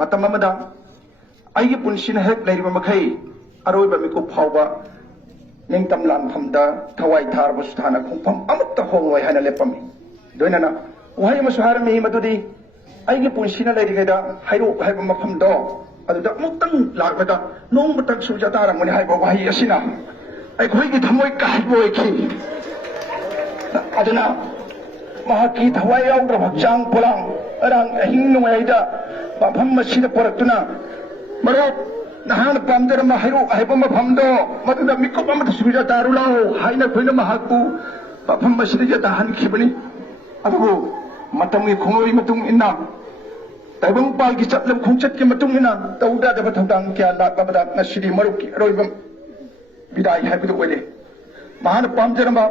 Matam amada ayi punsina hek leiriba makai aroiba miku phauba ningtam lam phamda thawai thar bu sthana khongpham amutta hongwai hana lepami doinana wahai masuhar mi madudi ayi punsina leiriga hairu haiba mafam do aduda muttang lakbada nong mutak suja tarang mani haiba wahai asina ai khoi gi thamoi kai boi khi aduna mahaki thawai yaw rabjang pulang arang ahing nuaida mafam masida poratuna marok nahan pamdara mahiru haiba mafam do maduda mikop amata suja tarulao haina khoina mahaku mafam masida jata han khibani adugo matamgi khongoi matung inna taibang pagi chaplam khongchat ke matung inna tauda da batang kya la babada nasidi maruk roibam bidai haibu wele mahan pamdara ma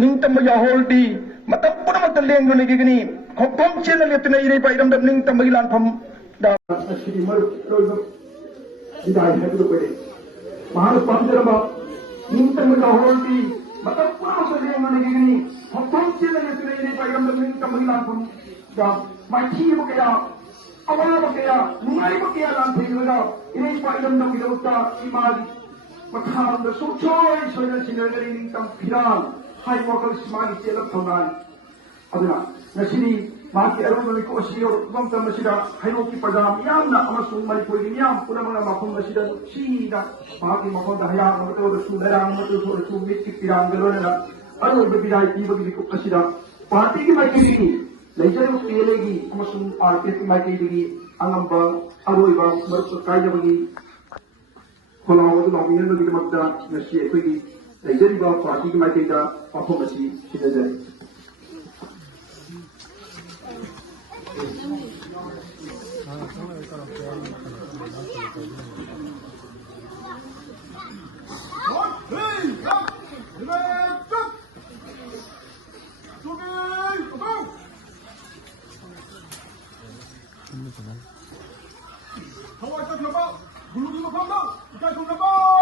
ningtam ya holdi matam pura matal leng ni gini khopom chena letna ire pairam da ningtam lan pham da nasidi maruk roibam bidai haibu wele mahan pamdara ma ningtam ya holdi matam pura matal leng ni gini khopom chena letna ire pairam da ningtam lan pham da machi mo kaya awal mo kaya nungai mo kaya lan phaiga ire pairam da bidauta imali Makham the so choice when the synergy income Piran, high vocal smart tail of Tonan. Aduna, Nasini, Maki Arumiko, Vamta Masida, Hiroki Padam, Yamna, Amasu, my Podium, Puramana Mahum Masida, she that Maki Mahon, the Hayam, the Sudan, the two Miki Piran, the Lorena, I will be like Ibu Kasida. Party my kidney, later of Pielegi, Amasun, are taking my kidney, Anamba, Aruiva, Murto Kaidavagi. Kalau itu nominal bagi makna nasi itu ini, jadi bahawa parti kita kita apa masih kita jadi. Kau ada apa? Bulu bulu kau tahu? Kita sudah tahu.